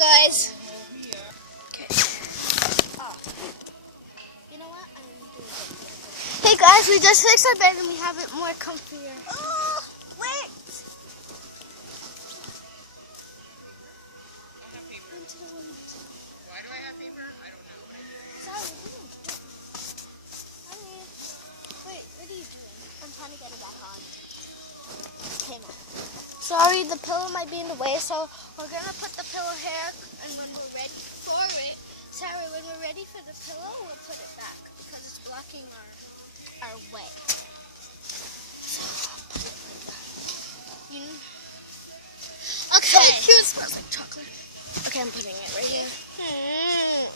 guys. Okay. Oh. You know what? I'm doing it. Hey guys, we just fixed our bed and we have it more comfier. Oh, wait. Why do I have paper? I don't know. Sorry, honey. Wait, what are you doing? I'm trying to get it back on. Okay, now. Sorry, the pillow might be in the way, so We're gonna put the pillow here, and when we're ready for it, Sarah, when we're ready for the pillow, we'll put it back because it's blocking our way. Okay. so cute. It smells like chocolate. Okay, I'm putting it right here. Okay.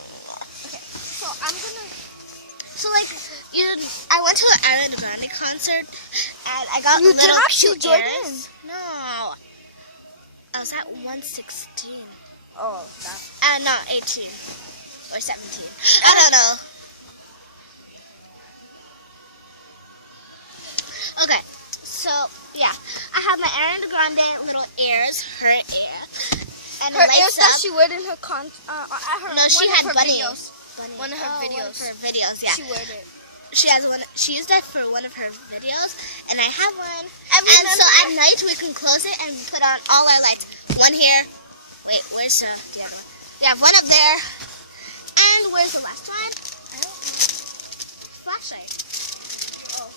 So I'm gonna. So like, I went to an Ariana Grande concert and I got You did little not see cute Jordan? ears. No, I was at 116. Oh, that. No, 18 or 17. I don't know. Okay, so yeah, I have my Ariana Grande little ears, her ear, and Her it lights ears that up. she wore in her at her. No, she one of had her bunnies. videos. One of her Oh, videos. one of One of her videos, yeah. She wore it. She has one. She used that for one of her videos, and I have one. I And so remember- at night we can close it and put on all our lights. One here. Wait, where's the other one? We have one up there. And where's the last one? I don't know. Flashlight. Oh.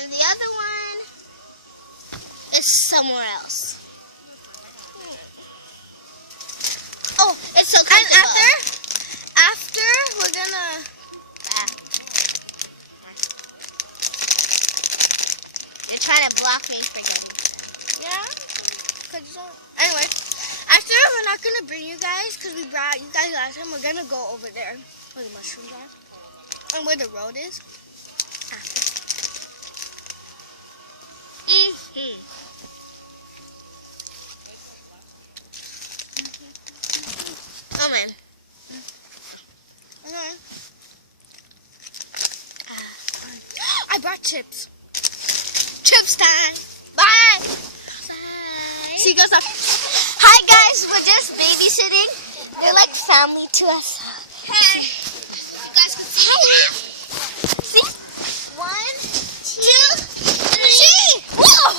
And the other one is somewhere else. Oh, it's so comfortable. And after we're gonna. You're trying to block me from getting them. Yeah. Cause you don't. Anyway, after we're not gonna bring you guys because we brought you guys last time. We're gonna go over there where the mushrooms are and where the road is. Oh man. Okay. I brought chips. Chips time. Bye. Bye. See you guys after. Hi guys, we're just babysitting. They're like family to us. Hey. You guys can see me. See? 1, 2, 3. Whoa!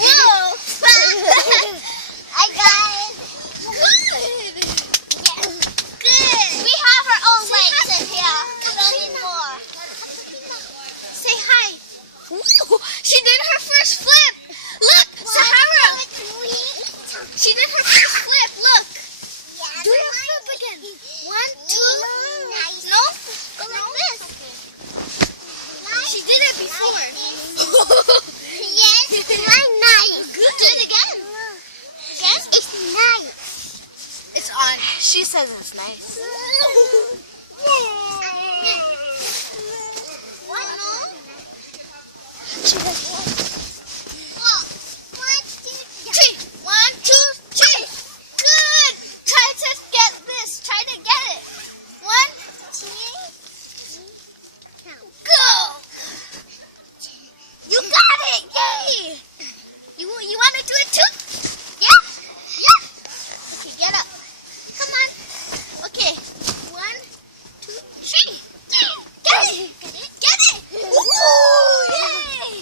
Whoa! Hi guys. Good. Good. We have our own lights in here. We don't need more. Say hi. She did her first flip. Look, Sahara. She did her first flip. Look. Do your flip again. 1, 2. No. Go like this. She did it before. Yes, I'm nice. Good. Do it again. Again? It's nice. It's on. She says it's nice. What? She does what? Oh, 1, 2, 3. 1, 2, 3. Good. Try to get this. Try to get it. 1, 2. go. You got it. Yay. You want to do it too? Yeah. Yeah. Okay, get up. Come on. Okay. 1, 2, 3. Get it. Get it. Get it. Woo! Yay.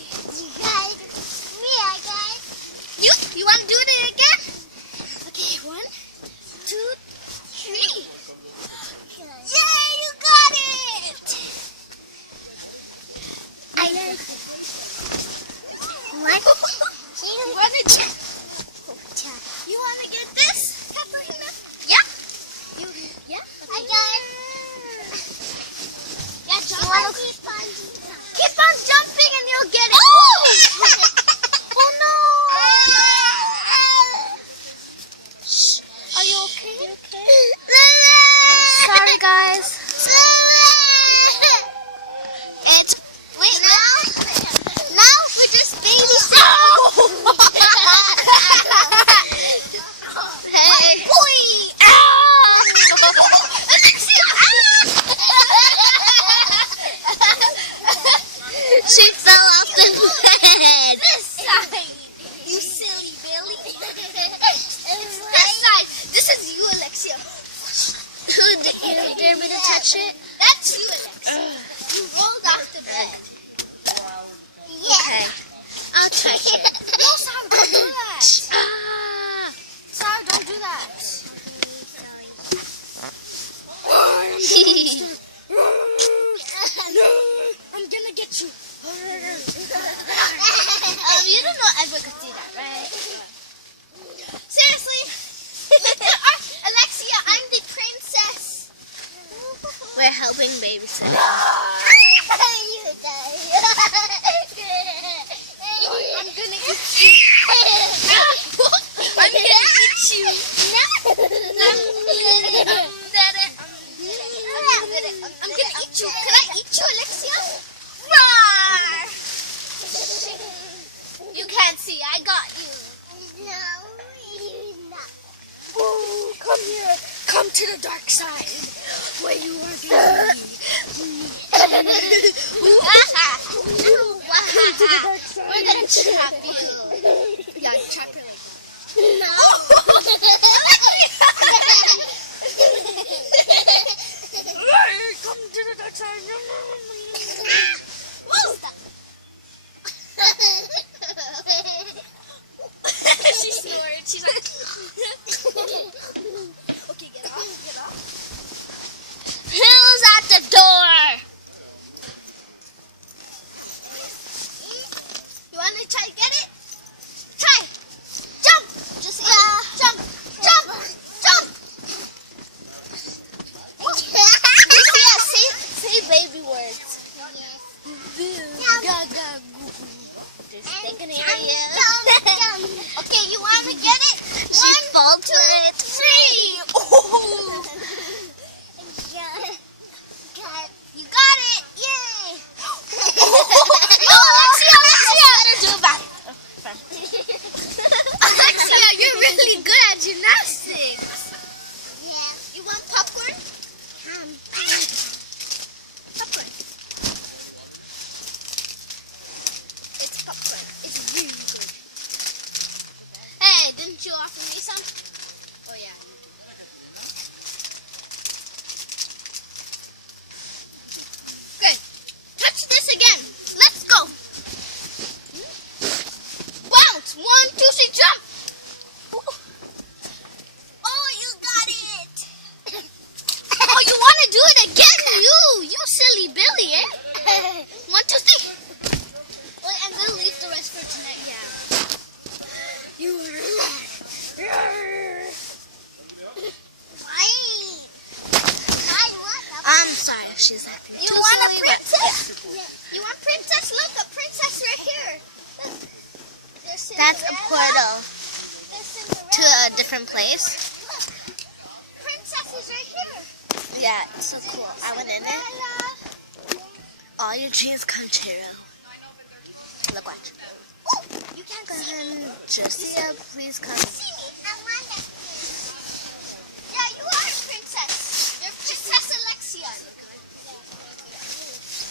sitting. You die. I'm gonna eat you. I'm gonna eat you. I'm gonna eat you. Can I eat you, Alexia? Roar! You can't see. I got you. No, you're not. Ooh, come here. Come to the dark side where you are gonna be. Come to the dark side. We're gonna trap you. Yeah, trap her like No. come to the dark side. She snored. She's like, okay, get off, get off. Who's at the door? You want to try to get it? Try. Jump. Just jump. Jump. Jump. Say baby words. Gaga. They can hear you. Okay, you want to get it? She faltered. 3. Oh. You got it. Yay. Alexia, you're really good at gymnastics. Yeah. You want popcorn? Popcorn. It's popcorn. It's really good. Hey, didn't you offer me some? Oh yeah. Good. Touch this again. Let's go. Bounce. 1, 2, 3, jump. Oh, you got it. Oh, you want to do it again? You silly Billy, eh? 1, 2, 3. Well, I'm gonna leave the rest for tonight. Yeah. You I'm sorry, she's acting You too want a silly, princess? You want princess? Look, a princess right here. Look. There's That's a Cinderella. portal There's Cinderella. to a different place. Look. Princess is right here. Yeah, it's so cool. I went in there. Cinderella. All your dreams come true. Look, watch. Oh, you can't see me. Jessica, please come. See me. I want it. Yeah, you are a princess. You're Princess Alexia.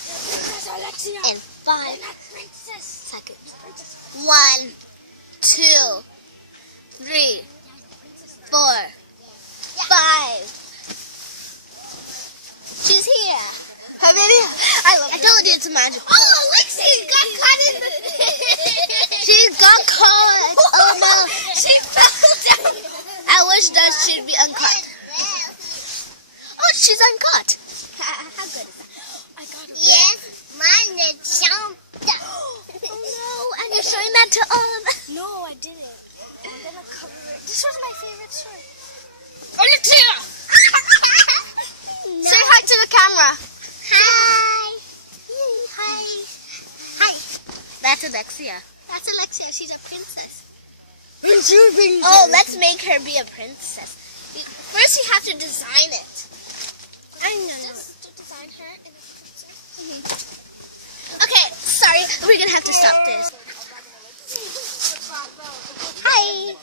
Princess Alexia. In 5 Princess. seconds. 1, 2, 3, 4, 5. She's here. I told you it's magic. Oh, Alexia got caught in the... She got caught. Oh no. She fell down. I wish that she'd be uncaught. Oh, she's uncaught. How good is that? I got it. Yes, mine is jumped. Oh no, and you're showing that to all of us. No, I didn't. I'm gonna cover it. This was my favorite story. Alexia! Say hi to the camera. Hi. Hi. Hi. That's Alexia. That's Alexia. She's a princess. Oh, let's make her be a princess. First, you have to design it. I know. Just to design her in a princess. Okay, sorry. We're gonna have to stop this. Hi.